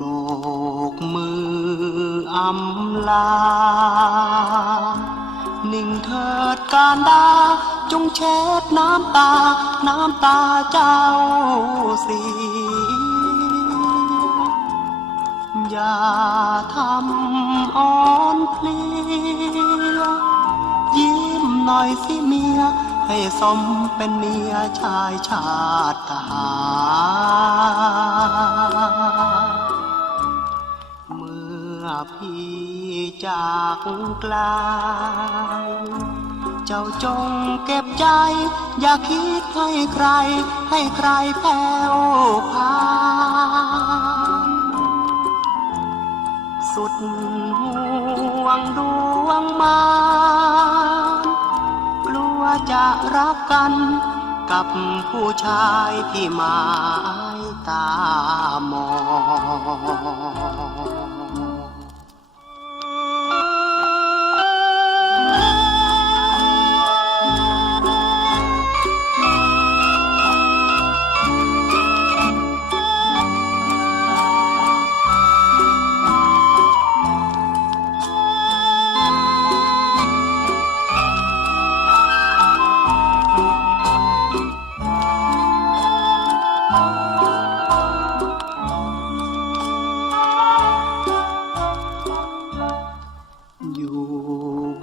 บอกมืออำลา นิ่งเถิดการดา จงเช็ดน้ำตา น้ำตาเจ้าสี อย่าทำอ่อนเพลีย ยิ้มหน่อยสิเมีย ให้สมเป็นเมียชายชาติทหาร อพี่จากไกลเจ้าจงเก็บใจ อย่าคิดให้ใคร ให้ใครแพ้วพานสุดห่วงดวงมากลัวจะรักกันกับผู้ชายที่หมายตามอง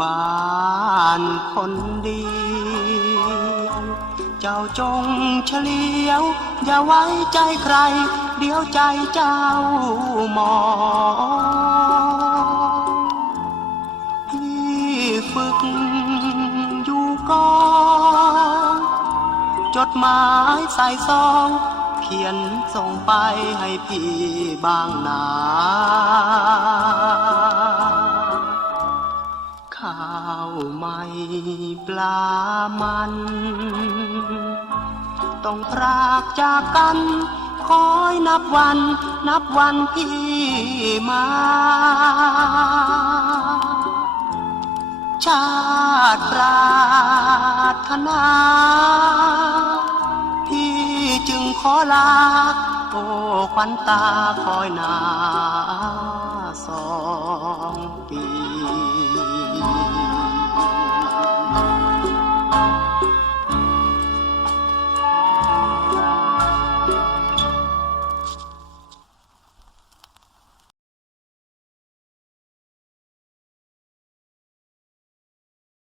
บ้านคนดี เจ้าจงเฉลียว อย่าไว้ใจใคร เดี๋ยวใจเจ้าหมองพี่ฝึกอยู่ก่อนจดหมายใส่ซองเขียนส่งไปให้พี่บางนา ข้าวไม่ปลามัน ต้องพรากจากกัน คอยนับวัน นับวันพี่มา ชาติปราถนา พี่จึงขอลา โอ้ควันตาคอยนาสองปี